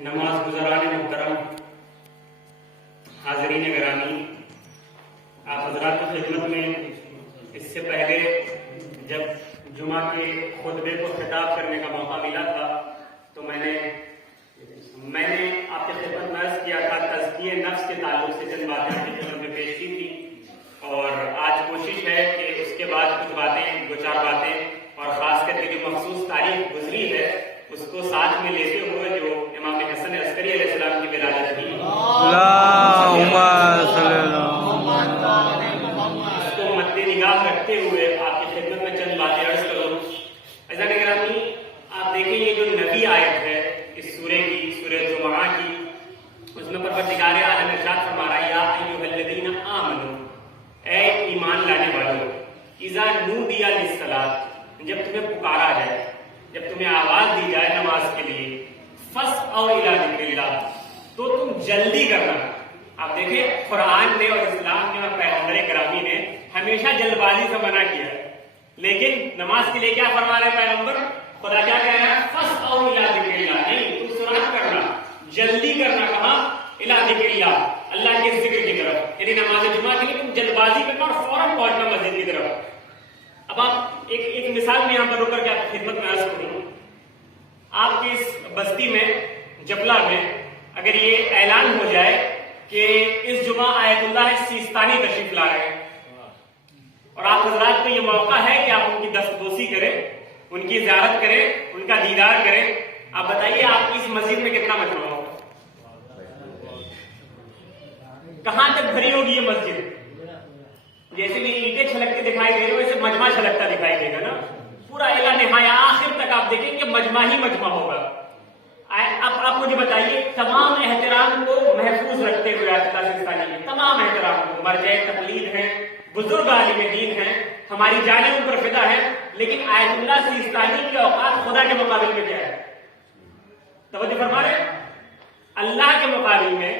نماز گزاران محترم، حاضرین گرامی، آپ حضرات کی خدمت میں اس سے پہلے جب جمعہ کے خطبے کو خطاب کرنے کا موقع ملا تھا تو میں نے آپ کی خدمت میں عرض کیا تھا تزکیہ نفس کے تعلق سے چند باتیں آپ کی خدمت میں پیش کی تھی، اور آج کوشش ہے کہ اس کے بعد کچھ باتیں، دو چار باتیں، اور خاص کر کے جو مخصوص تاریخ گزری ہے اس کو ساتھ میں لیتے ہوئے جو امام حسن عسکری علیہ السلام کی ولادت تھی اس کو مد نگاہ رکھتے ہوئے آپ کی خدمت میں چند باتیں عرض کروں۔ عزیزان گرامی، آپ دیکھیں یہ جو نبی آیت ہے اس سورہ کی، سورہ جمعہ کی، اس میں پروردگار عالم ارشاد فرما رہا ہے یا ایھا الذین آمنوا، اے ایمان لانے والوں، اذا نودی للصلاۃ، جب تمہیں پکارا جائے، جب تمہیں آواز دی جائے نماز کے لیے، فاسعوا الی ذکر اللہ، تو تم جلدی کرنا۔ آپ دیکھیں قرآن نے اور اسلام نے اور پیغمبر گرامی نے ہمیشہ جلد بازی سے منع کیا ہے، لیکن نماز کے لیے کیا فرما رہے پیغمبر؟ خدا کیا کہہ رہا ہے؟ فاسعوا الی ذکر اللہ، نہیں تم سرعت کرنا، جلدی کرنا، کہاں؟ الی ذکر اللہ، اللہ کے ذکر کی طرف، یعنی نماز جمعہ کے لیے تم جلد بازی کرنا اور فوراً پہنچنا مسجد کی طرف۔ اب آپ ایک مثال میں یہاں پر رک کر کے آپ کی خدمت میں عرض کروں۔ آپ کی اس بستی میں، جبلہ میں، اگر یہ اعلان ہو جائے کہ اس جمعہ آیت اللہ سیستانی تشریف لا رہے ہیں اور آپ حضرات کو یہ موقع ہے کہ آپ ان کی دستبوسی کریں، ان کی زیارت کریں، ان کا دیدار کریں، آپ بتائیے آپ کی اس مسجد میں کتنا مجمع ہوگا؟ کہاں تک بھری ہوگی یہ مسجد؟ جیسے بھی اینٹیں چھلکتے دکھائی دے رہے ہو ویسے مجمع چھلکتا دکھائی دے گا نا، پورا الا نہایا آخر تک آپ دیکھیں کہ مجمع ہی مجمع ہوگا۔ اب آپ مجھے بتائیے تمام احترام کو محفوظ رکھتے ہوئے آیت اللہ سیستانی میں تمام احترام کو، مرجع تقلید ہیں، بزرگ عالم دین ہیں، ہماری جانیں ان پر فدا ہے، لیکن آیت اللہ سیستانی کے اوقات خدا کے مقابل میں کیا ہے؟ توجہ فرما رہے ہیں؟ اللہ کے مقابل میں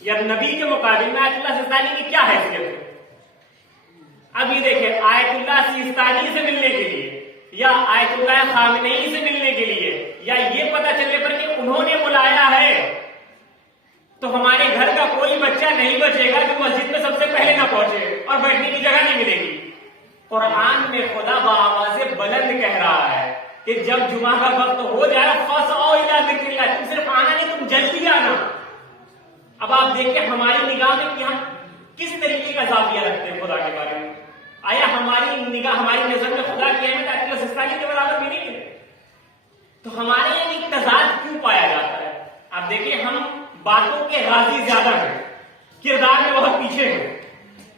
یا نبی کے مقابل میں آیت اللہ سیستانی کی کیا حیثیت ہے؟ اب یہ دیکھیں آیت اللہ سیستانی سے ملنے کے لیے یا آیت اللہ خامنئی سے ملنے کے لیے یا یہ پتہ چلنے پر کہ انہوں نے بلایا ہے تو ہمارے گھر کا کوئی بچہ نہیں بچے گا جو مسجد میں سب سے پہلے نہ پہنچے اور بیٹھنے کی جگہ نہیں ملے گی۔ قرآن میں خدا بآواز بلند کہہ رہا ہے کہ جب جمعہ کا وقت ہو جائے فاسعوا الی ذکر اللہ، تم صرف آنا نہیں، تم جلدی آنا۔ اب آپ دیکھیں ہماری نگاہ میں کہ ہم کس طریقے کا زاویہ رکھتے ہیں خدا کے بارے میں؟ آیا ہماری نگاہ، ہماری نظر میں خدا کی اہمیت آیت اللہ سیستانی کے برابر بھی نہیں ہے؟ تو ہمارے یہاں ایک تضاد کیوں پایا جاتا ہے؟ آپ دیکھیں ہم باتوں کے غازی زیادہ ہیں، کردار میں بہت پیچھے ہیں،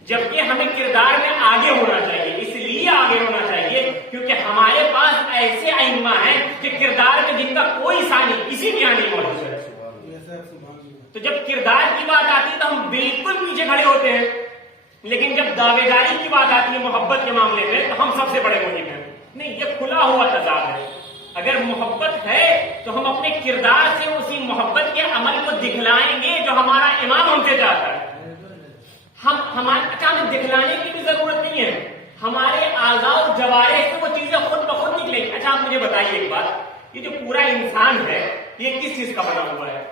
جبکہ ہمیں کردار میں آگے ہونا چاہیے۔ اس لیے آگے ہونا چاہیے کیونکہ ہمارے پاس ایسے ائمہ ہیں کہ کردار میں جن کا کوئی ثانی کسی کے یہاں نہیں موجود ہے۔ تو جب کردار کی بات آتی ہے تو ہم بالکل پیچھے کھڑے ہوتے ہیں، لیکن جب دعوے داری کی بات آتی ہے محبت کے معاملے میں تو ہم سب سے بڑے مہم ہیں۔ نہیں، یہ کھلا ہوا تضاد ہے۔ اگر محبت ہے تو ہم اپنے کردار سے اسی محبت کے عمل کو دکھلائیں گے جو ہمارا امام ہم سے چاہتا ہے۔ ہمیں دکھلانے کی بھی ضرورت نہیں ہے، ہمارے اعضاء و جوارح سے وہ چیزیں خود بخود نکلیں گی۔ اچھا آپ مجھے بتائیے ایک بات، یہ جو پورا انسان ہے یہ کس چیز کا بنا ہوا ہے؟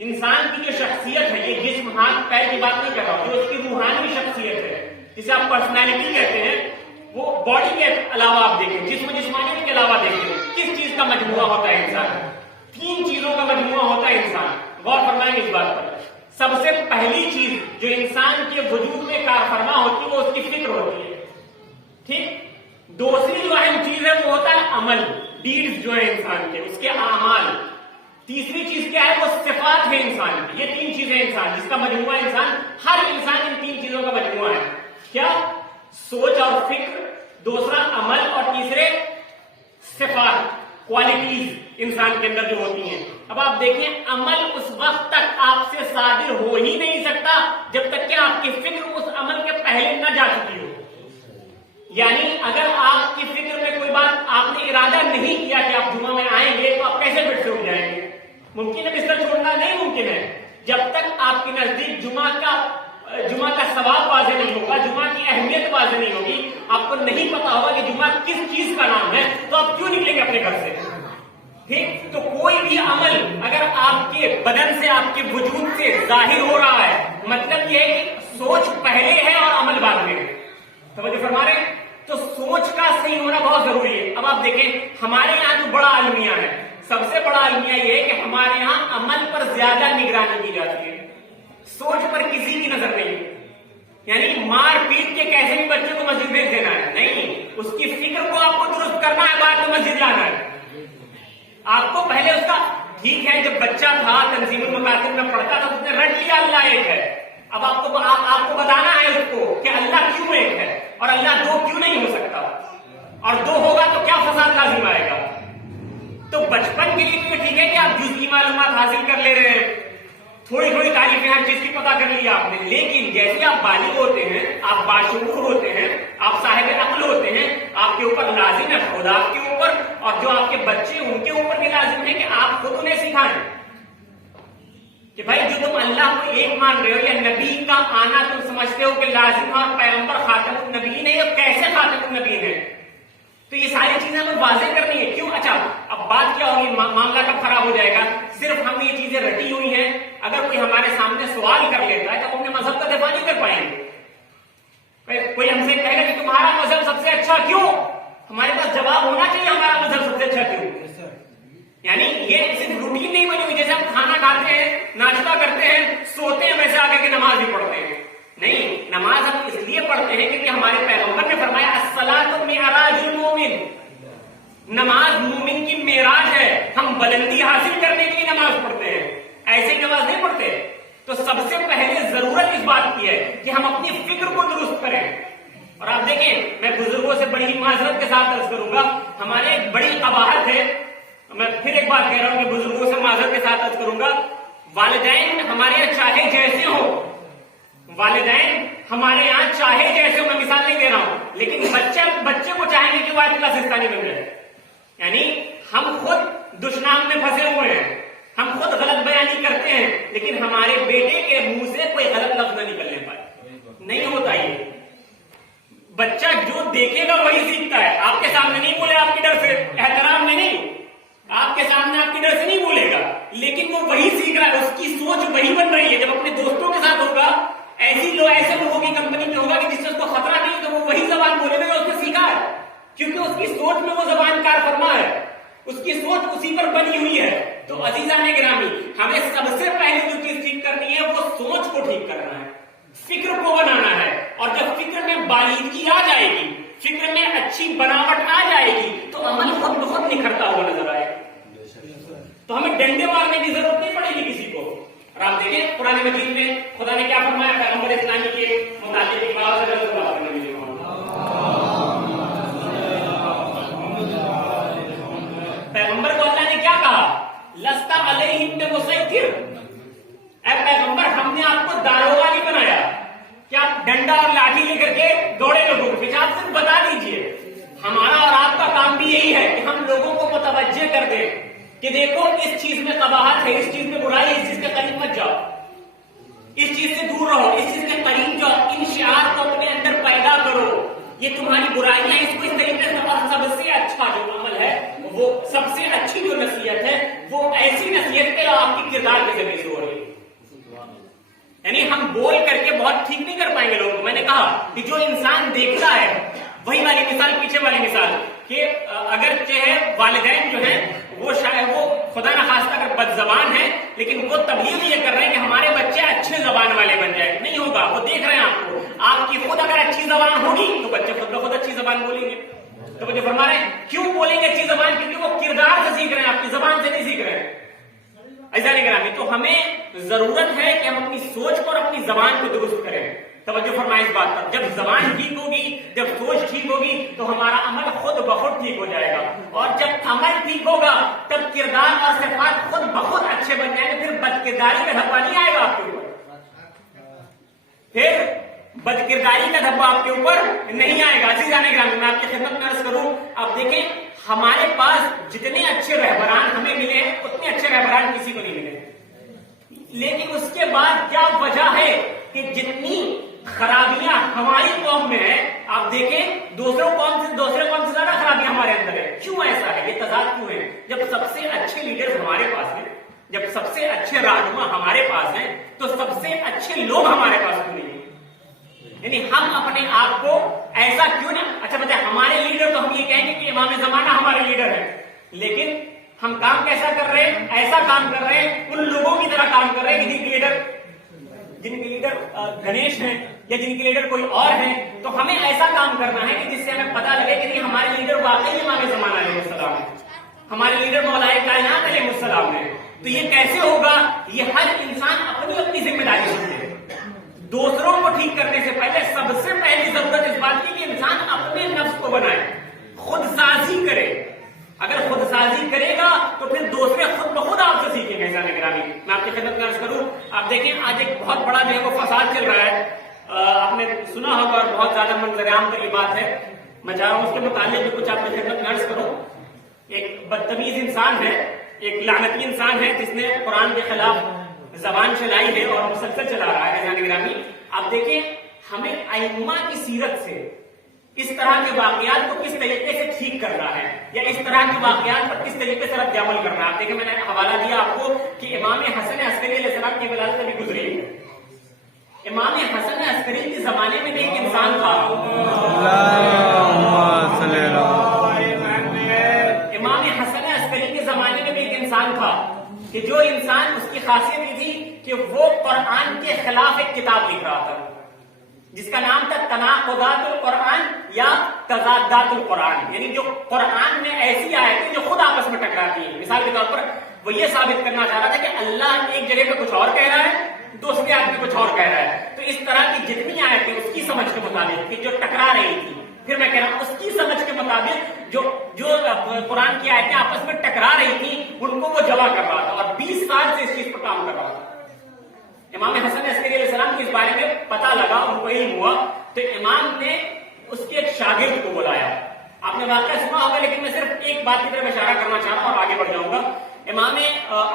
انسان کی جو شخصیت ہے، یہ جسم ہاتھ پیر کی بات نہیں کر رہا ہوں، جو اس کی روحانی شخصیت ہے جسے آپ پرسنالٹی کہتے ہیں، وہ باڈی کے علاوہ آپ دیکھیں، جسم جسمانیت کے علاوہ دیکھیں، کس چیز کا مجموعہ ہوتا ہے انسان؟ تین چیزوں کا مجموعہ ہوتا ہے انسان۔ غور فرمائیں اس بات پر۔ سب سے پہلی چیز جو انسان کے وجود میں کار فرما ہوتی ہے وہ اس کی فکر ہوتی ہے، ٹھیک؟ دوسری جو اہم چیز ہے وہ ہوتا ہے عمل، ڈیڈز جو ہے انسان کے، اس کے اعمال۔ تیسری چیز کیا ہے؟ وہ صفات ہے انسان کی۔ یہ تین چیزیں انسان، جس کا مجموعہ انسان، ہر انسان ان تین چیزوں کا مجموعہ ہے۔ کیا؟ سوچ اور فکر، دوسرا عمل، اور تیسرے صفات، کوالٹیز انسان کے اندر جو ہوتی ہیں۔ اب آپ دیکھیں عمل اس وقت تک آپ سے صادر ہو ہی نہیں سکتا جب تک کہ آپ کی فکر اس عمل کے پہلے نہ جا چکی ہو۔ یعنی اگر آپ کی فکر میں کوئی بات آپ نے ارادہ نہیں کیا کہ آپ جمعہ میں آئیں گے تو آپ کیسے بیٹھ سے اٹھ جائیں گے؟ ممکن ہے بستر چھوڑنا؟ نہیں ممکن ہے۔ جب تک آپ کے نزدیک جمعہ کا ثواب واضح نہیں ہوگا، جمعہ کی اہمیت واضح نہیں ہوگی، آپ کو نہیں پتا ہوگا کہ جمعہ کس چیز کا نام ہے، تو آپ کیوں نکلیں گے اپنے گھر سے؟ ٹھیک؟ تو کوئی بھی عمل اگر آپ کے بدن سے آپ کے وجود سے ظاہر ہو رہا ہے، مطلب یہ ہے کہ سوچ پہلے ہے اور عمل بعد میں ہے. توجہ فرما رہے ہیں؟ تو سوچ کا صحیح ہونا بہت ضروری ہے. اب آپ دیکھیں ہمارے یہاں جو بڑا المیہ ہے، سب سے بڑا المیہ یہ ہے کہ ہمارے یہاں عمل پر زیادہ نگرانی کی جاتی ہے، سوچ پر کسی کی نظر نہیں. یعنی مار پیٹ کے کیسے بھی بچے کو مسجد بھیج دینا ہے نہیں، اس کی فکر کو آپ کو درست کرنا ہے، بعد میں مسجد لانا ہے. آپ کو پہلے اس کا ٹھیک ہے، جب بچہ تھا تنظیم المکاتب میں پڑھتا تھا اس نے رٹ لیا اللہ ایک ہے. اب آپ کو بتانا ہے اس کو کہ اللہ کیوں ایک ہے اور اللہ دو کیوں نہیں ہو سکتا، اور دو ہوگا تو کیا فساد لازم آئے گا. تو بچپن کے لیے ٹھیک ہے کہ آپ جزئی معلومات حاصل کر لے رہے ہیں، تھوڑی تھوڑی تعریفیں ہر چیز کی پتا کر لی آپ نے، لیکن جیسے آپ بالغ ہوتے ہیں، آپ باشعور ہوتے ہیں، آپ صاحب عقل ہوتے ہیں، آپ کے اوپر لازم ہے خود آپ کے اوپر اور جو آپ کے بچے ان کے اوپر بھی لازم ہے کہ آپ خود انہیں سکھائیں کہ بھائی جو تم اللہ کو ایک مان رہے ہو یا نبی کا آنا تم سمجھتے ہو کہ لازم ہے اور پیغمبر خاتم النبیین ہے، اور کیسے خاتم النبیین ہے، تو یہ ساری چیزیں ہمیں واضح کرنی ہے. کیوں؟ اچھا اب بات کیا ہوگی، معاملہ کب خراب ہو جائے گا؟ صرف ہم یہ چیزیں رٹی ہوئی ہیں، اگر کوئی ہمارے سامنے سوال کر لیتا ہے تو ہم اپنے مذہب کا دفاع نہیں کر پائیں گے. کوئی ہم سے کہے گا کہ تمہارا مذہب سب سے اچھا کیوں، ہمارے پاس جواب ہونا چاہیے ہمارا مذہب سب سے اچھا کیوں. یعنی یہ صرف روٹین نہیں بنی ہوئی، جیسے ہم کھانا کھاتے ہیں، ناشتہ کرتے ہیں، سوتے ہیں، ویسے آگے کے نماز بھی پڑھتے ہیں. نہیں، نماز ہم اس لیے پڑھتے ہیں کیونکہ ہمارے پیغمبر نے فرمایا الصلاۃ معراج المومن، نماز مومن کی معراج ہے. ہم بلندی حاصل کرنے کے لیے نماز پڑھتے ہیں، ایسے ہی نماز نہیں پڑھتے. تو سب سے پہلے ضرورت اس بات کی ہے کہ ہم اپنی فکر کو درست کریں. اور آپ دیکھیں، میں بزرگوں سے بڑی ہی معذرت کے ساتھ عرض کروں گا، ہمارے ایک بڑی قباحت ہے، میں پھر ایک بات کہہ رہا ہوں کہ بزرگوں سے معذرت کے ساتھ عرض کروں گا، والدین ہمارے یہاں چاہے جیسے ہوں، والدین ہمارے یہاں چاہے جیسے، میں مثال نہیں دے رہا ہوں، لیکن بچے کو چاہیں گے کہ وہ آیت اللہ سستانی بن جائے. یعنی ہم خود دشنام میں پھنسے ہوئے ہیں، ہم خود غلط بیانی کرتے ہیں، لیکن ہمارے بیٹے کے منہ سے کوئی غلط لفظ نہ نکلنے پائے. نہیں ہوتا یہ. بچہ جو دیکھے گا وہی سیکھتا ہے. آپ کے سامنے نہیں بولے، آپ کے ڈر سے، احترام میں نہیں، آپ کے سامنے آپ کے ڈر سے نہیں بولے گا، لیکن وہ وہی سیکھ رہا ہے، اس کی سوچ وہی بن رہی ہے. جب اپنے دوستوں کے ساتھ ہوگا، ایسے لوگوں کی کمپنی میں ہوگا کہ جس سے اس کو خطرہ نہیں، تو وہ وہی زبان بولے گا، اس نے سیکھا ہے، کیونکہ اس کی سوچ میں وہ زبان کار فرما ہے، اس کی سوچ اسی پر بنی ہوئی ہے. تو عزیزان گرامی، ہمیں سب سے پہلے جو چیز ٹھیک کرنی ہے وہ سوچ کو ٹھیک کرنا ہے، فکر کو بنانا ہے. اور جب فکر میں باریکی آ جائے گی، فکر میں اچھی بناوٹ آ جائے گی، تو عمل خود بخود نکھرتا ہوا نظر آئے گا. تو ہمیں ڈنڈے مارنے کی ضرورت نہیں پڑے گی کسی کو. اور آپ دیکھیں قرآن مجید میں خدا نے کیا فرمایا پیغمبر اسلامی کے متعلق، پیغمبر کو اللہ نے کیا کہا، لست علیہم بمسیطر، اے پیغمبر ہم نے آپ کو داروغہ نہیں بنایا کہ آپ ڈنڈا اور لاٹھی لے کر کے دوڑے لوگوں کے پیچھے. آپ صرف بتا دیجئے. ہمارا اور آپ کا کام بھی یہی ہے کہ ہم لوگوں کو متوجہ کر دیں کہ دیکھو اس چیز میں قباحت ہے، اس چیز میں برائی ہے، اس چیز کے قریب مت جاؤ، اس چیز سے دور رہو، اس چیز کے قریب جاؤ، ان شعار کو اپنے اندر پیدا کرو، یہ تمہاری برائیاں ہیں، اس کو اس طریقے سے. اور سب سے اچھا جو عمل ہے، وہ سب سے اچھی جو نصیحت ہے، وہ ایسی نصیحت ہے آپ کی کردار کے ذریعے سے ہو رہی ہے. یعنی ہم بول کر کے بہت ٹھیک نہیں کر پائیں گے لوگوں کو. میں نے کہا کہ جو انسان دیکھتا ہے، وہی والی مثال، پیچھے والی مثال کہ اگر چاہے والدین جو ہیں وہ شاید وہ خدا نخواستہ اگر بد زبان ہے، لیکن وہ تبلیغ یہ کر رہے ہیں کہ ہمارے بچے اچھے زبان والے بن جائیں. نہیں ہوگا. وہ دیکھ رہے ہیں آپ کو، آپ کی خود اگر اچھی زبان ہوگی تو بچے خود بخود اچھی زبان بولیں گے. تو مجھے فرما رہے ہیں کیوں بولیں گے اچھی زبان؟ کیونکہ وہ کردار سے سیکھ رہے ہیں، آپ کی زبان سے نہیں سیکھ رہے ہیں. ایسا نہیں کرا. تو ہمیں ضرورت ہے کہ ہم اپنی سوچ کو اور اپنی زبان کو درست کریں. توجہ فرمائیں اس بات پر. جب زبان ٹھیک ہوگی، جب سوچ ٹھیک ہوگی، تو ہمارا عمل خود بخود ٹھیک ہو جائے گا. اور جب عمل ٹھیک ہوگا تب کردار اور صفات خود بخود اچھے بن جائیں گے. پھر بد کرداری کا دھبا نہیں آئے گا آپ کے اوپر، پھر بد کرداری کا دھبا آپ کے اوپر نہیں آئے گا. عزیزان گرامی، میں آپ کی خدمت میں عرض کروں، آپ دیکھیں ہمارے پاس جتنے اچھے رہبران ہمیں ملے ہیں، اتنے اچھے رہبران کسی کو نہیں ملے. لیکن اس کے بعد کیا وجہ ہے کہ جتنی خرابیاں ہماری قوم میں ہیں، آپ دیکھیں دوسرے قوم سے زیادہ خرابیاں ہمارے اندر ہے. کیوں ایسا ہے؟ یہ تضاد کیوں ہے؟ جب سب سے اچھے لیڈر ہمارے پاس ہیں، جب سب سے اچھے رہنما ہمارے پاس ہیں، تو سب سے اچھے لوگ ہمارے پاس کیوں نہیں ہیں؟ یعنی ہم اپنے آپ کو ایسا کیوں نہ، اچھا بتائیں ہمارے لیڈر تو ہم یہ کہیں گے کہ امام زمانہ ہمارے لیڈر ہے، لیکن ہم کام کیسا کر رہے ہیں؟ ایسا کام کر رہے ہیں ان لوگوں کی طرح کام کر رہے ہیں کہ جن کے لیڈر گنیش ہیں یا جن کے لیڈر کوئی اور ہیں. تو ہمیں ایسا کام کرنا ہے کہ جس سے ہمیں پتا لگے کہ ہمارے لیڈر واقعی امام زمانہ علیہ السلام ہے، ہمارے لیڈر مولا کائنات علیہ السلام ہے. تو یہ کیسے ہوگا؟ یہ ہر انسان اپنی اپنی ذمہ داری سمجھے. دوسروں کو ٹھیک کرنے سے پہلے سب سے پہلی ضرورت اس بات کی کہ انسان اپنے نفس کو بنائے، خود سازی کرے. اگر خود سازی کرے گا تو پھر دوسرے خود بخود آپ سے سیکھیں گے. گرامی میں آپ کی خدمت میں عرض کروں، آپ دیکھیں آج ایک بہت بڑا جو ہے وہ فساد چل رہا ہے. آپ نے سنا ہوگا اور بہت زیادہ منظر عام پر یہ بات ہے. میں چاہ رہا ہوں اس کے متعلق بھی کچھ آپ کی خدمت میں عرض کروں. ایک بدتمیز انسان ہے، ایک لعنتی انسان ہے جس نے قرآن کے خلاف زبان چلائی ہے اور مسلسل چلا رہا ہے. گرامی آپ دیکھیں ہمیں ائمہ کی سیرت سے اس طرح کے واقعات کو کس طریقے سے ٹھیک کرنا ہے یا اس طرح کے واقعات پر کس طریقے سے رد عمل کرنا ہے. آپ دیکھیں میں نے حوالہ دیا آپ کو کہ امام حسن عسکری علیہ السلام کی ولادت ابھی گزری ہے. امام حسن عسکری کے زمانے میں بھی ایک انسان تھا. امام حسن عسکری کے زمانے میں بھی ایک انسان تھا کہ جو انسان اس کی خاصیت یہ تھی کہ وہ قرآن کے خلاف ایک کتاب لکھ رہا تھا جس کا نام تھا تناقضات القرآن یا تضادات القرآن. یعنی جو قرآن میں ایسی آیتیں جو خود آپس میں ٹکراتی ہیں. مثال کے طور پر وہ یہ ثابت کرنا چاہ رہا تھا کہ اللہ ایک جگہ پہ کچھ اور کہہ رہا ہے، دوسری آیت میں کچھ اور کہہ رہا ہے. تو اس طرح کی جتنی آیتیں اس کی سمجھ کے مطابق کہ جو ٹکرا رہی تھی، پھر میں کہہ رہا ہوں اس کی سمجھ کے مطابق جو قرآن کی آیتیں آپس میں ٹکرا رہی تھی ان کو وہ جمع کر رہا تھا اور 20 سال سے اس چیز پر کام کر رہا تھا. امام حسن عسکری علیہ السلام کو اس بارے میں پتا لگا، ان کو علم ہوا، تو امام نے اس کے ایک شاگرد کو بلایا. آپ نے واقعہ سنا ہوگا لیکن میں صرف ایک بات کی طرف اشارہ کرنا چاہ رہا ہوں اور آگے بڑھ جاؤں گا. امام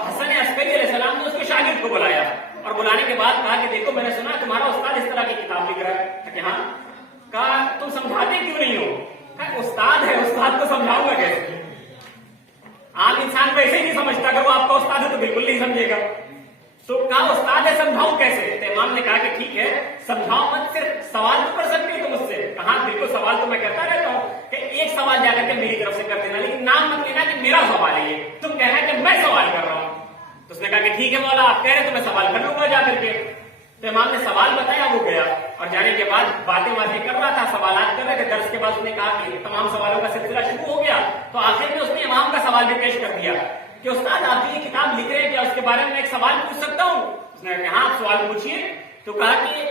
حسن عسکری علیہ السلام نے اس کے شاگرد کو بلایا اور بلانے کے بعد کہا کہ دیکھو میں نے سنا تمہارا استاد اس طرح کی کتاب لکھ رہا ہے. کہ ہاں. کہا تم سمجھاتے کیوں نہیں ہو؟ کہا استاد ہے، استاد کو سمجھاؤں گا کیسے؟ عام انسان کو ایسے ہی نہیں سمجھتا، اگر وہ آپ کا استاد ہے تو بالکل نہیں سمجھے گا. تو کہا استاد ہے سمجھاؤں کیسے؟ تو امام نے کہا کہ ٹھیک ہے سمجھاؤ مت، صرف سوال تو کر سکتے ہو تم مجھ سے. کہا بالکل سوال تو میں کرتا رہتا ہوں کہ ایک سوال جا کر کے میری طرف سے کر دینا، لیکن نام مت لینا کہ میرا سوال ہے یہ، تم کہنا کہ میں سوال کر رہا ہوں. تو اس نے کہا کہ ٹھیک ہے مولا آپ کہہ رہے تو میں سوال کر لوں گا جا کر کے. تو امام نے سوال بتایا، وہ گیا اور جانے کے بعد باتیں کر رہا تھا، سوالات کر رہے تھے. درس کے بعد اس نے کہا کہ تمام سوالوں کا سلسلہ شروع ہو گیا. تو آخر میں اس نے امام کا سوال بھی پیش کر دیا کہ استاد آپ یہ کتاب لکھ رہے ہیں، کیا اس کے بارے میں ایک سوال پوچھ سکتا ہوں؟ اس نے کہا ہاں سوال پوچھیے. تو کہا کہ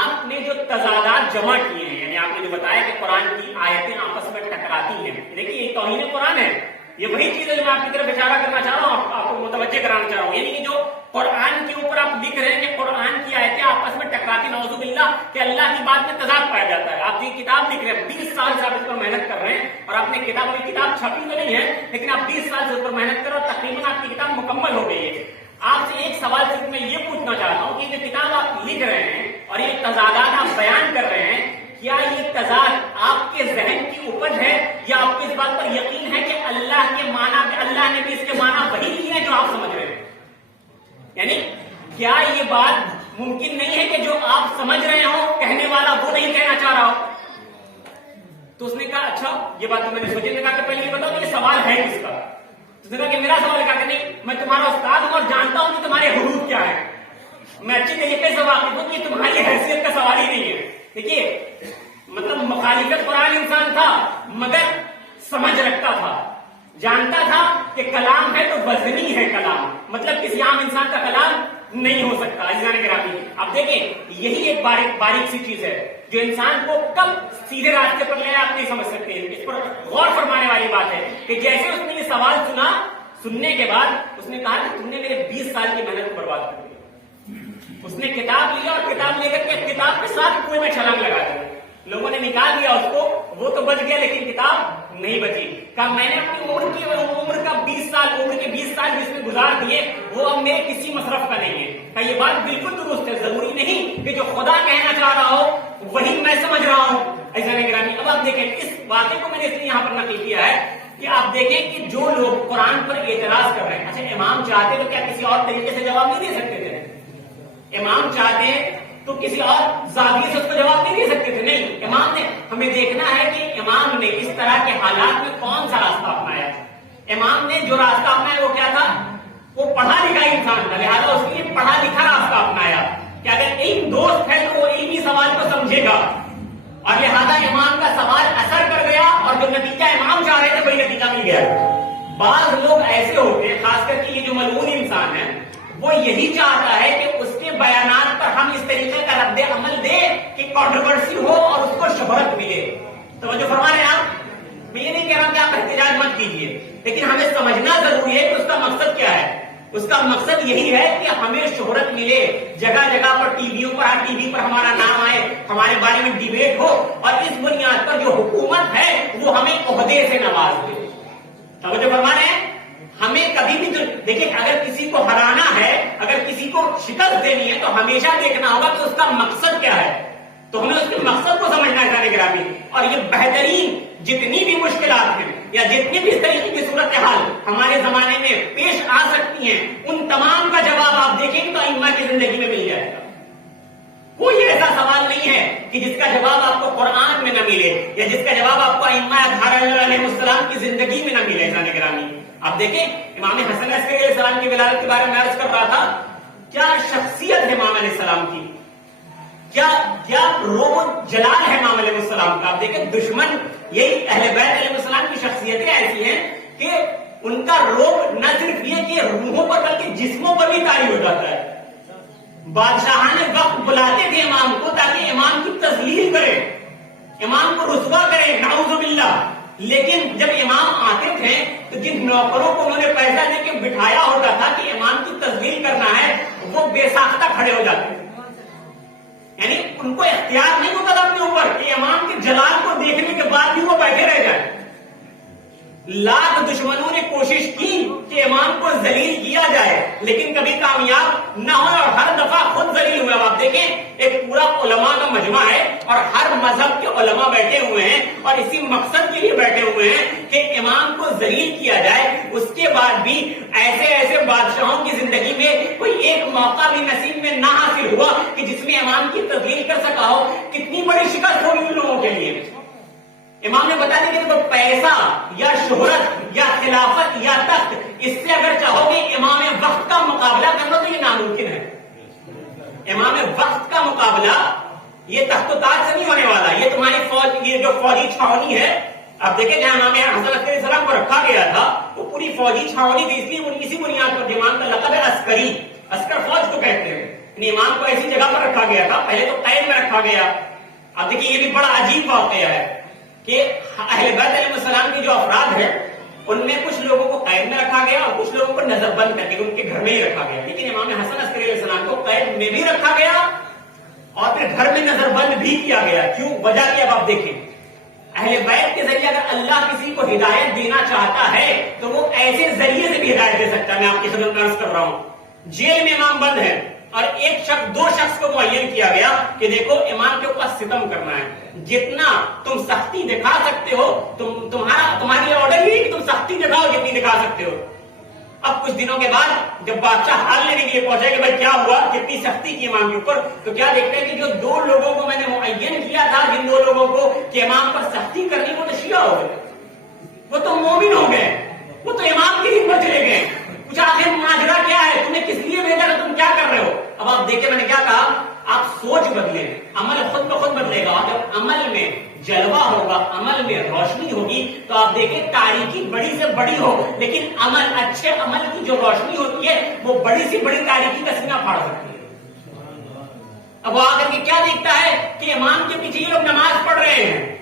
آپ نے جو تضادات جمع کیے ہیں، یعنی آپ نے جو بتایا کہ قرآن کی آیتیں آپس میں ٹکراتی ہیں، دیکھیے یہ توہین قرآن ہے. یہ وہی چیز ہے جو میں آپ کی طرف اشارہ کرنا چاہ رہا ہوں، آپ کو متوجہ کرانا چاہ رہا ہوں. یعنی کہ جو قرآن کے اوپر آپ لکھ رہے ہیں کہ قرآن کی آیتیں آپس میں ٹکراتی، نعوذ باللہ کہ اللہ کی بات میں تضاد پایا جاتا ہے. آپ یہ کتاب لکھ رہے ہیں، 20 سال سے آپ اس پر محنت کر رہے ہیں اور آپ نے کتاب چھپی تو نہیں ہے لیکن آپ 20 سال سے اس پر محنت کر رہے ہیں اور تقریباً آپ کی کتاب مکمل ہو گئی ہے. آپ سے ایک سوال صرف میں یہ پوچھنا چاہتا ہوں کہ یہ کتاب آپ لکھ رہے ہیں اور یہ تضادات آپ بیان کر رہے ہیں، کیا یہ تضاد آپ کے ذہن کی اپج ہے یا آپ کو اس بات پر یقین ہے کہ اللہ کے معنی، اللہ نے بھی اس کے معنی وہی لیے ہیں جو آپ سمجھ رہے ہیں؟ یعنی کیا یہ بات ممکن نہیں ہے کہ جو آپ سمجھ رہے ہو کہنے والا وہ نہیں کہنا چاہ رہا ہو؟ تو اس نے کہا اچھا یہ بات تو میں نے سوچی. نے کہا کہ پہلے یہ بتاؤ کہ یہ سوال ہے کس کا؟ اس نے کہا کہ میرا سوال. کہا کہ نہیں میں تمہارا استاد ہوں اور جانتا ہوں کہ تمہارے حدود کیا ہے، میں اچھی طریقے سے واقف ہوں کہ تمہاری حیثیت کا سوال ہی نہیں ہے. دیکھیے مطلب مخالفت قرآن انسان تھا مگر سمجھ رکھتا تھا، جانتا تھا کہ کلام ہے تو وزنی ہے کلام، مطلب کسی عام انسان کا کلام نہیں ہو سکتا. عزیزان گرامی اب دیکھیں یہی ایک باریک سی چیز ہے جو انسان کو کب سیدھے راستے پر لے آپ نہیں سمجھ سکتے. اس پر غور فرمانے والی بات ہے کہ جیسے اس نے یہ سوال سنا، سننے کے بعد اس نے کہا کہ تم نے میرے 20 سال کی محنت کو برباد کر دیا. اس نے کتاب لیا اور کتاب لے کر کے کتاب کے ساتھ کنویں میں چھلانگ لگا دی. لوگوں نے نکال دیا اس کو، وہ تو بچ گیا لیکن کتاب نہیں بچی. کہا میں نے اپنی عمر کا 20 سال، عمر کے 20 سال جس میں گزار دیے وہ اب میرے کسی مصرف کا نہیں ہے. کہا یہ بات بالکل درست ہے، ضروری نہیں کہ جو خدا کہنا چاہ رہا ہو وہی میں سمجھ رہا ہوں. ایسا نگرانی. اب آپ دیکھیں اس واقعے کو میں نے اس لیے یہاں پر نقل کیا ہے کہ آپ دیکھیں کہ جو لوگ قرآن پر اعتراض کر رہے ہیں, اچھا امام چاہتے تو کیا کسی اور طریقے سے جواب نہیں دے سکتے تھے؟ امام چاہتے تو کسی اور زاویے سے اس کو جواب نہیں دے سکتے تھے؟ نہیں, امام نے ہمیں دیکھنا ہے کہ امام نے اس طرح کے حالات میں کون سا راستہ اپنایا. امام نے جو راستہ اپنایا وہ کیا تھا؟ وہ پڑھا لکھا انسان تھا, لہٰذا اس لیے پڑھا لکھا راستہ اپنایا کہ اگر علم دوست ہے تو وہ علمی سوال کو سمجھے گا, اور لہٰذا امام کا سوال اثر کر گیا اور جو نتیجہ امام چاہ رہے تھے وہی نتیجہ مل گیا. بعض لوگ ایسے ہوتے ہیں, خاص کر کے یہ جو ملعون انسان ہے, وہ یہی چاہتا ہے کہ اس کے بیانات پر ہم اس طریقے کا رد عمل دیں کہ کنٹروورسی ہو اور اس کو شہرت ملے. توجہ فرما رہے ہیں آپ؟ میں یہ نہیں کہہ رہا کہ آپ احتجاج مت کیجیے, لیکن ہمیں سمجھنا ضروری ہے کہ اس کا مقصد کیا ہے. اس کا مقصد یہی ہے کہ ہمیں شہرت ملے, جگہ جگہ پر ٹی ویوں پر, ہر ٹی وی پر ہمارا نام آئے, ہمارے بارے میں ڈیبیٹ ہو, اور اس بنیاد پر جو حکومت ہے وہ ہمیں عہدے سے نواز دے. توجہ فرما رہے ہیں؟ ہمیں کبھی بھی دیکھیں, اگر کسی کو ہرانا ہے, اگر کسی کو شکست دینی ہے, تو ہمیشہ دیکھنا ہوگا کہ اس کا مقصد کیا ہے. تو ہمیں اس کے مقصد کو سمجھنا ہے نگرامی. اور یہ بہترین جتنی بھی مشکلات ہیں یا جتنی بھی اس طریقے کی صورتحال ہمارے زمانے میں پیش آ سکتی ہیں, ان تمام کا جواب آپ دیکھیں گے تو ائمہ کی زندگی میں مل جائے گا. کوئی ایسا سوال نہیں ہے کہ جس کا جواب آپ کو قرآن میں نہ ملے, یا جس کا جواب آپ کو ائمہ اطہار علیہ السلام کی زندگی میں نہ ملے. ایسا نگرانی. آپ دیکھیں امام حسن عسکری علیہ السلام کی ولادت کے بارے میں عرض کر رہا تھا, کیا شخصیت ہے امام علیہ السلام کی, کیا روب جلال ہے امام علیہ السلام کا. آپ دیکھیں دشمن یہی اہل بیت علیہ السلام کی شخصیتیں ایسی ہیں کہ ان کا روب نہ صرف یہ کہ روحوں پر بلکہ جسموں پر بھی طاری ہو جاتا ہے. بادشاہان وقت بلاتے تھے امام کو تاکہ امام کی تذلیل کرے, امام کو رسوا کرے, نعوذ باللہ. لیکن جب امام آتے تھے تو جن نوکروں کو انہوں نے پیسہ دے کے بٹھایا ہوتا تھا کہ امام کی تذلیل کرنا ہے, وہ بے ساختہ کھڑے ہو جاتے تھے. یعنی ان کو اختیار نہیں ہوتا تھا اپنے اوپر کہ امام کے جلال کو دیکھنے کے بعد بھی وہ بیٹھے رہ جائیں. لاکھ دشمنوں نے کوشش کی کہ امام کو ذلیل کیا جائے, لیکن کبھی کامیاب نہ ہو, اور ہر دفعہ خود ذلیل ہوئے. آپ دیکھیں ایک پورا علماء کا مجمع ہے اور ہر مذہب کے علماء بیٹھے ہوئے ہیں اور اسی مقصد کے لیے بیٹھے ہوئے ہیں کہ امام کو ذلیل کیا جائے. اس کے بعد بھی ایسے بادشاہوں کی زندگی میں کوئی ایک موقع بھی نصیب میں نہ حاصل ہوا کہ جس میں امام کی تذلیل کر سکا ہو. کتنی بڑی شکست ہوگی ان لوگوں کے لیے. امام نے بتا دیا کہ پیسہ یا شہرت یا خلافت یا تخت, اس سے اگر چاہو گے امام وقت کا مقابلہ کرنا تو یہ ناممکن ہے. امام وقت کا مقابلہ یہ تخت و تاج سے نہیں ہونے والا. یہ تمہاری فوج, یہ جو فوجی چھاونی ہے, اب دیکھیں جہاں امام حسن عسکری علیہ السلام کو رکھا گیا تھا وہ پوری فوجی چھاونی تھی, اس لیے اسی بنیاد پر امام کا لقب ہے عسکری, عسکر فوج کو کہتے ہیں. امام کو ایسی جگہ پر رکھا گیا تھا, پہلے تو قید میں رکھا گیا. اب دیکھیں یہ بھی بڑا عجیب واقعہ ہے کہ اہل بیت علیہ السلام کے جو افراد ہیں ان میں کچھ لوگوں کو قید میں رکھا گیا اور کچھ لوگوں کو نظر بند کر کے ان کے گھر میں ہی رکھا گیا. لیکن امام حسن عسکری علیہ السلام کو قید میں بھی رکھا گیا اور پھر گھر میں نظر بند بھی کیا گیا. کیوں؟ وجہ کیا؟ اب آپ دیکھیں اہل بیت کے ذریعے اگر اللہ کسی کو ہدایت دینا چاہتا ہے تو وہ ایسے ذریعے سے بھی ہدایت دے سکتا ہے. میں آپ کی خدمت میں عرض کر رہا ہوں, جیل میں امام بند ہے اور ایک شخص, دو شخص کو معین کیا گیا کہ دیکھو امام کے اوپر ستم کرنا ہے, جتنا تم سختی دکھا سکتے ہو, تمہاری آرڈر یہ کہ تم سختی دکھاؤ جتنی دکھا سکتے ہو. اب کچھ دنوں کے بعد جب بادشاہ حال لینے کے لیے پہنچا کہ بھائی کیا ہوا, کتنی سختی کی امام کے اوپر, تو کیا دیکھتے ہیں کہ جو دو لوگوں کو میں نے معین کیا تھا, جن دو لوگوں کو کہ امام پر سختی کرنی, وہ تو شیعہ ہو گئے, وہ تو مومن ہو گئے, وہ تو امام کی خدمت چلے گئے. کچھ آخر ماجرا کیا ہے, تمہیں کس لیے بھیجا ہے, تم کیا کر رہے ہو. اب آپ دیکھیں میں نے کیا کہا, آپ سوچ بدلیں, عمل خود بخود بدلے گا. جب عمل میں جلوہ ہوگا, عمل میں روشنی ہوگی, تو آپ دیکھیں تاریکی بڑی سے بڑی ہو, لیکن عمل, اچھے عمل کی جو روشنی ہوتی ہے وہ بڑی سے بڑی تاریکی کا سینہ پھاڑ سکتی ہے. اب وہ آ کر کے کیا دیکھتا ہے کہ امام کے پیچھے یہ لوگ نماز پڑھ رہے ہیں,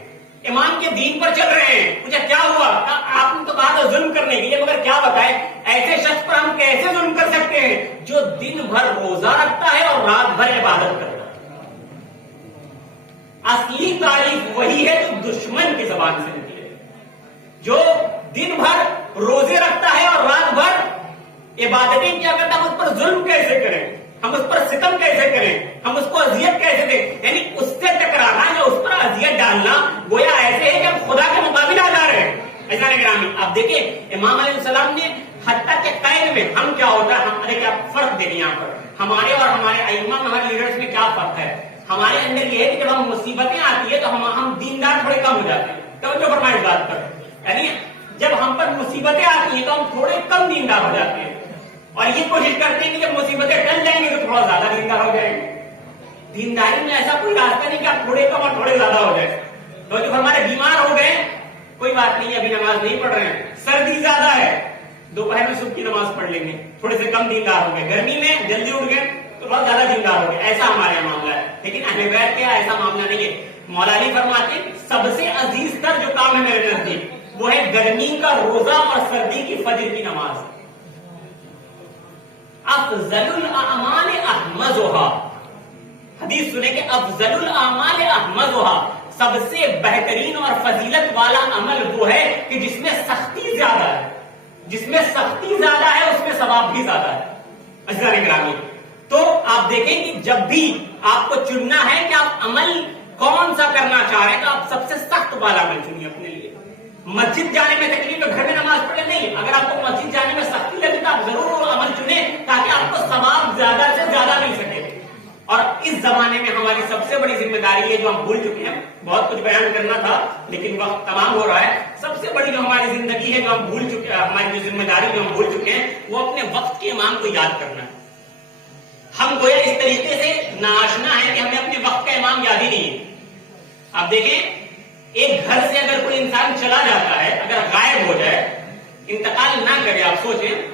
امام کے دین پر چل رہے ہیں. مجھے کیا ہوا, آپ نے تو کہا تھا ظلم کرنے کے لیے, مگر کیا بتائیں ایسے شخص پر ہم کیسے ظلم کر سکتے ہیں جو دن بھر روزہ رکھتا ہے اور رات بھر عبادت کرتا ہے. اصلی تعریف وہی ہے جو دشمن کی زبان سے نکلے, جو دن بھر روزے رکھتا ہے اور رات بھر عبادتیں کیا کرتا ہے. ہم اس پر ظلم کیسے کریں, ہم اس پر ستم کیسے کریں, ہم اس کو اذیت کیسے دیں, یعنی اس سے ٹکرانا یا اس پر اذیت ڈالنا گویا ایسے ہے کہ ہم خدا کے مقابلے آ جا رہے ہیں. عزیزان گرامی آپ دیکھیں امام علیہ السلام نے حتیٰ کہ قید میں ہم کیا ہوتا ہے, ہم دیکھیں آپ فرق دیکھیں یہاں پر ہمارے اور ہمارے ائمہ ہمارے لیڈرز میں کیا فرق ہے. ہمارے اندر یہ ہے کہ جب ہم مصیبتیں آتی ہے تو ہم دیندار تھوڑے کم ہو جاتے ہیں. توجہ فرمائیں اس بات پر, یعنی جب ہم پر مصیبتیں آتی ہیں تو ہم تھوڑے کم دیندار ہو جاتے ہیں اور یہ کوشش کرتے ہیں کہ جب مصیبتیں ٹل جائیں گے تو تھوڑا زیادہ دیندار ہو جائیں گے. دینداری میں ایسا کوئی راستہ نہیں کہ آپ تھوڑے کم اور تھوڑے زیادہ ہو جائیں. تو جو ہمارے بیمار ہو گئے کوئی بات نہیں, ابھی نماز نہیں پڑھ رہے ہیں, سردی زیادہ ہے دوپہر میں صبح کی نماز پڑھ لیں گے, تھوڑے سے کم دیندار ہو گئے, گرمی میں جلدی اٹھ گئے تو بہت زیادہ دیندار ہو گئے. ایسا ہمارے یہاں معاملہ ہے. لیکن اہل بیت کا ایسا معاملہ نہیں ہے. مولا علی فرماتے سب سے عزیز تر جو کام ہے میرے نزدیک وہ ہے گرمی کا روزہ اور سردی کی فجر کی نماز. افضل الاعمال احمدها, حدیث سنے کہ افضل الاعمال احمدها, سب سے بہترین اور فضیلت والا عمل وہ ہے کہ جس میں سختی زیادہ ہے. جس میں سختی زیادہ ہے اس میں ثواب بھی زیادہ ہے. عزیزان گرامی تو آپ دیکھیں کہ جب بھی آپ کو چننا ہے کہ آپ عمل کون سا کرنا چاہ رہے ہیں تو آپ سب سے سخت والا عمل چنیے اپنے لیے. مسجد جانے میں تکلیف ہے, گھر میں نماز پڑھے نہیں, اگر آپ کو مسجد جانے میں سختی لگے تو آپ ضرور وہ عمل چنیں تاکہ آپ کو ثواب زیادہ سے زیادہ مل سکے. اور اس زمانے میں ہماری سب سے بڑی ذمہ داری ہے جو ہم بھول چکے ہیں, بہت کچھ بیان کرنا تھا لیکن وقت تمام ہو رہا ہے. سب سے بڑی جو ہماری زندگی ہے جو ہم بھول چکے ہیں, ہماری جو ذمہ داری جو ہم بھول چکے ہیں وہ اپنے وقت کے امام کو یاد کرنا ہے. ہم گویا اس طریقے سے ناشنا ہے کہ ہمیں اپنے وقت کا امام یاد ہی نہیں ہے. آپ دیکھیں ایک گھر سے اگر کوئی انسان چلا جاتا ہے, اگر غائب ہو جائے, انتقال نہ کرے, آپ سوچیں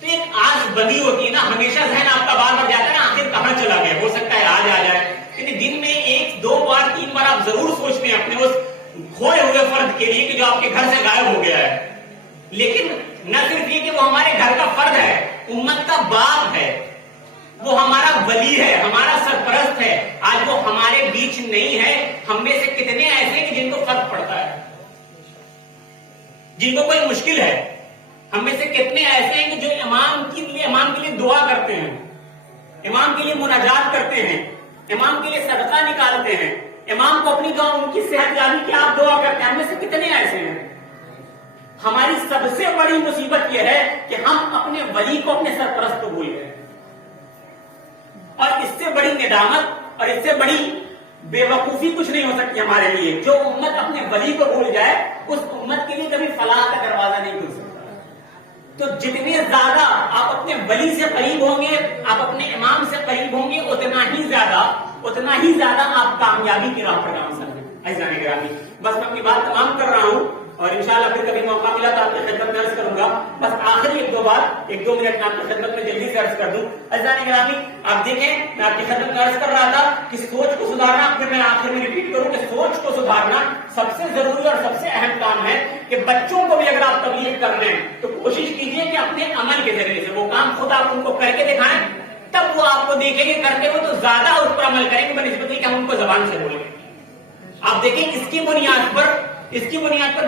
تو ایک آس بندی ہوتی ہے نا, ہمیشہ ذہن آپ کا بار بار جاتا ہے نا آخر کہاں چلا گیا, ہو سکتا ہے آج آ جائے. لیکن دن میں 1 2 بار 3 بار آپ ضرور سوچتے ہیں اپنے اس کھوئے ہوئے فرد کے لیے کہ جو آپ کے گھر سے غائب ہو گیا ہے. لیکن نہ صرف یہ کہ وہ ہمارے گھر کا فرد ہے, امت کا باپ ہے, وہ ہمارا ولی ہے, ہمارا سرپرست ہے. آج وہ ہمارے بیچ نہیں ہے. ہم میں سے کتنے ایسے ہیں کہ جن کو فرق پڑتا ہے, جن کو کوئی مشکل ہے. ہم میں سے کتنے ایسے ہیں کہ جو امام کے لیے دعا کرتے ہیں, امام کے لیے مناجات کرتے ہیں, امام کے لیے صدقہ نکالتے ہیں, امام کو اپنی دعا, ان کی صحت یابی کی آپ دعا کرتے ہیں. ہم میں سے کتنے ایسے ہیں. ہماری سب سے بڑی مصیبت یہ ہے کہ ہم اپنے ولی کو, اپنے سرپرست کو بھول گئے. اور اس سے بڑی ندامت اور اس سے بڑی بے وقوفی کچھ نہیں ہو سکتی ہمارے لیے. جو امت اپنے ولی کو بھول جائے اس امت کے لیے کبھی فلاح کا دروازہ نہیں کھل سکتا. تو جتنے زیادہ آپ اپنے ولی سے قریب ہوں گے, آپ اپنے امام سے قریب ہوں گے, اتنا ہی زیادہ آپ کامیابی کی راہ پر گامزن ہیں. عزیزان گرامی بس میں اپنی بات تمام کر رہا ہوں اور انشاءاللہ پھر کبھی موقع ملا تو آپ کی خدمت میں عرض کروں گا. بس آخری 1 2 بات 1 2 منٹ میں آپ کی خدمت میں جلدی سے عرض کر دوں. عزیزان گرامی آپ دیکھیں میں آپ کی خدمت میں عرض کر رہا تھا کہ سوچ کو سدھارنا, پھر میں آخر میں ریپیٹ کروں کہ سوچ کو سدھارنا سب سے ضروری اور سب سے اہم کام ہے. کہ بچوں کو بھی اگر آپ تبلیغ کر رہے ہیں تو کوشش کیجیے کہ اپنے عمل کے ذریعے سے وہ کام خود آپ ان کو کر کے دکھائیں, تب وہ آپ کو دیکھیں گے کرتے ہوئے تو زیادہ اس پر عمل کریں گے بنسبت کہ ہم ان کو زبان سے بولیں. آپ دیکھیں اس کی بنیاد پر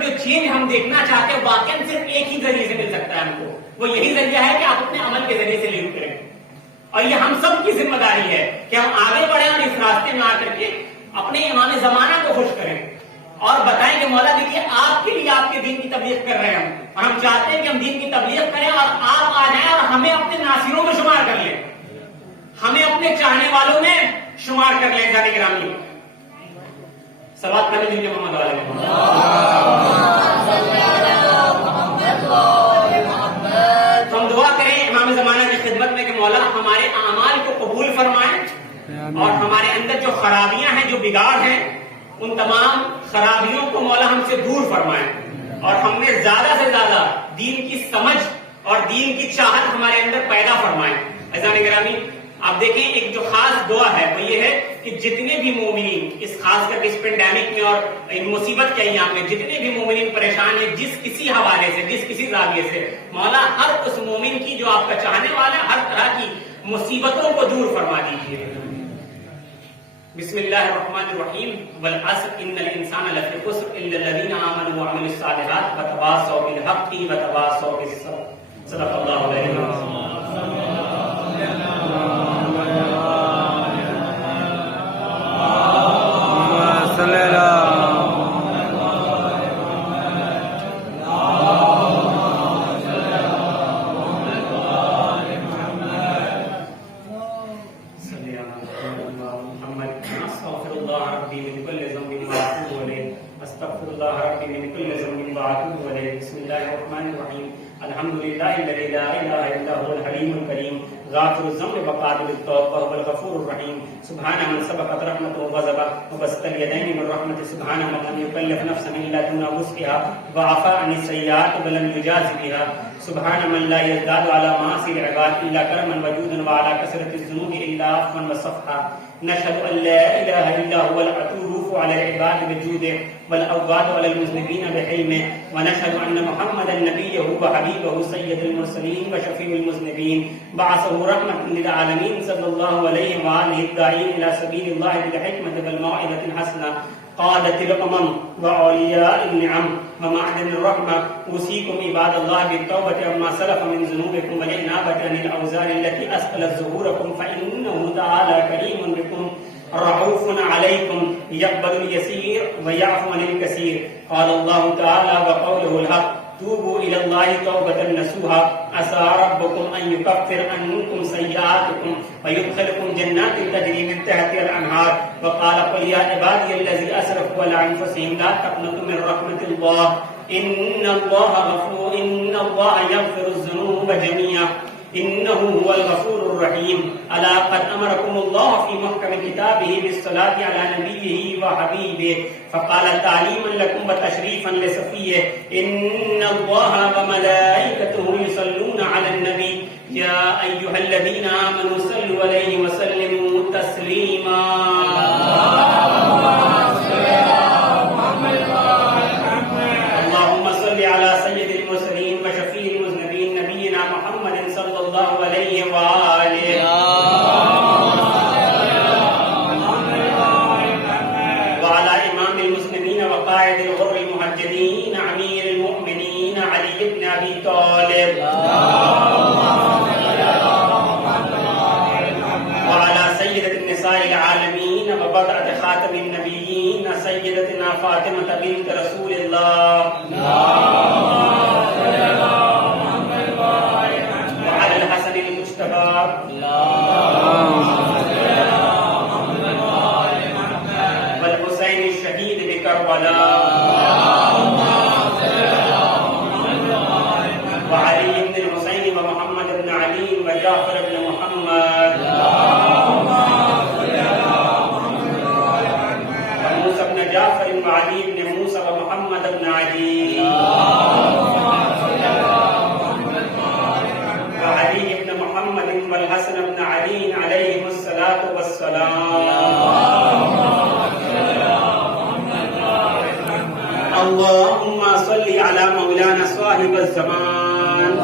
جو چینج ہم دیکھنا چاہتے ہیں واقعی صرف ایک ہی ذریعے سے مل سکتا ہے ہم کو. وہ یہی ذریعہ ہے کہ آپ اپنے عمل کے ذریعے سے لیڈ کریں. اور یہ ہم سب کی ذمہ داری ہے کہ ہم آگے بڑھیں اور اس راستے میں آ کر کے اپنے امام زمانہ کو خوش کریں اور بتائیں کہ مولا دیکھیے آپ کے لیے آپ کے دین کی تبلیغ کر رہے ہیں اور ہم چاہتے ہیں کہ ہم دین کی تبلیغ کریں اور آپ آ جائیں اور ہمیں اپنے ناصروں میں شمار کر لیں, ہمیں اپنے چاہنے والوں میں شمار کر لیں. ذات گرامی صلوات پڑھیں جن کے محمد والے ہم دعا کریں امام زمانہ کی خدمت میں کہ مولا ہمارے اعمال کو قبول فرمائیں اور ہمارے اندر جو خرابیاں ہیں, جو بگاڑ ہیں, ان تمام خرابیوں کو مولا ہم سے دور فرمائیں اور ہم میں زیادہ سے زیادہ دین کی سمجھ اور دین کی چاہت ہمارے اندر پیدا فرمائیں. عزیزان گرامی آپ دیکھیں ایک جو خاص دعا ہے وہ یہ ہے کہ جتنے بھی مومنین اس خاص کر کے اس پینڈیمک میں اور مصیبت کے ایام میں جتنے بھی مومنین پریشان ہیں جس کسی حوالے سے, جس کسی زاویے سے, مولا ہر اس مومن کی جو آپ کا چاہنے والا ہے ہر طرح کی مصیبتوں کو دور فرما دیجیے. بسم اللہ الرحمن الرحیم والعصر ان الانسان لفی خسر الا الذین آمنوا وعملوا الصالحات وتواصوا بالحق وتواصوا بالصبر. صدق اللہ العظیم. Allah الذي لا اله الا هو الحليم الكريم غافر الذنب وقابل التوب وهو الغفور الرحيم سبحان من سبقت رحمته وغضبه وبسط اليدين من رحمته سبحان من لم يكلف نفسا الا دون وسعها وعفى عن السيئات ولم يجاز بها سبحان من لا يزداد على معاصي العباد الا كرما وجودا وعلى كثرة الذنوب الا عفوا وصفحا نشهد ان لا اله الا هو العطوف على العباد بجوده والاواد على المذنبين بحلمه ونشهد ان محمدا نبيه وحبيبه سيد المرسلين وشفيع المذنبين بعثه رحمة للعالمين صلى الله عليه وآله الداعين إلى سبيل الله بالحكمة والموعظة الحسنة قادة الأمم وأولياء النعم ومعدن الرحمة أوصيكم عباد الله بالتوبة عما سلف من ذنوبكم والإنابة عن الأوزار التي أثقلت ظهوركم فإنه تعالى كريم بكم رؤوف عليكم يقبل اليسير ويعفو عن الكثير قال الله تعالى وقوله الحق توبوا إلى الله توبة نصوحا عسى ربكم أن يكفر عنكم سيئاتكم ويدخلكم جنات تجري من تحتها الأنهار وقال قل يا عبادي الذين أسرفوا على أنفسهم لا تقنطوا من رحمة الله إن الله غفور إن الله يغفر الذنوب جميعا إنه هو الغفور الرحيم ألا قد أمركم الله في محكم كتابه بالصلاة على نبيه وحبيبه فقال تعليما لكم وتشريفا لصفيه إن الله وملائكته يصلون على النبي يا أيها الذين آمنوا صلوا عليه وسلموا تسليما اللهم صل على سيد المرسلين وشفيع المذنبين نبينا محمد صلى الله عليه وآله وعلى إمام المسلمين وقائد الغر المهجرين أمير المؤمنين علي بن أبي طالب وعلى سيدة النساء العالمين وبضعة خاتم النبيين سيدتنا فاطمة بنت رسول الله وعلى الحسن المجتبى والحسين الشهيد بكربلاء وعلي بن الحسين ومحمد بن علي وجعفر بن محمد وموسى بن جعفر وعلي بن موسى ومحمد بن علي وعلي بن محمد والحسن بن علي عليهم الصلاة والسلام اللهم صل على مولانا صاحب الزمان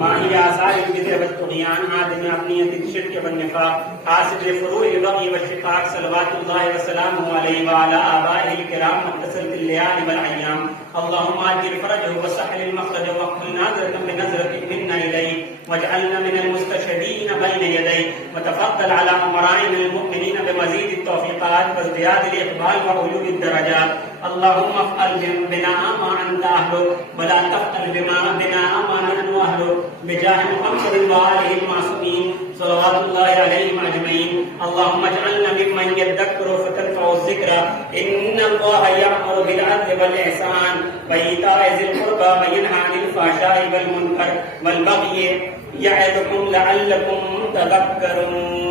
ماهي آثار البدع والطغيان عادم أبنية الشرك والنفاق حاسد فروع البغي والشقاق صلوات الله وسلامه عليه وعلى آبائه الكرام متصلة الليالي والأيام اللهم أجر فرجه وسهل المخرج واقبل ناظرة بنظرة منا إليه واجعلنا من المستشهدين بين يديه وتفضل على أمرائنا المؤمنين بمزيد التوفيقات وازدياد الإقبال وعلو الدرجات اللهم افعل بنا ما أنت أهله ولا تفعل بنا ما نحن أهله بجاه محمد وآله المعصومين صلوات الله عليهم أجمعين اللهم اجعلنا ممن يذكر فتنفع الذكرى إن الله يأمر بالعدل والإحسان وإيتاء ذي القربى وينهى عن الفحشاء والمنكر والبغي يعظكم لعلكم تذكرون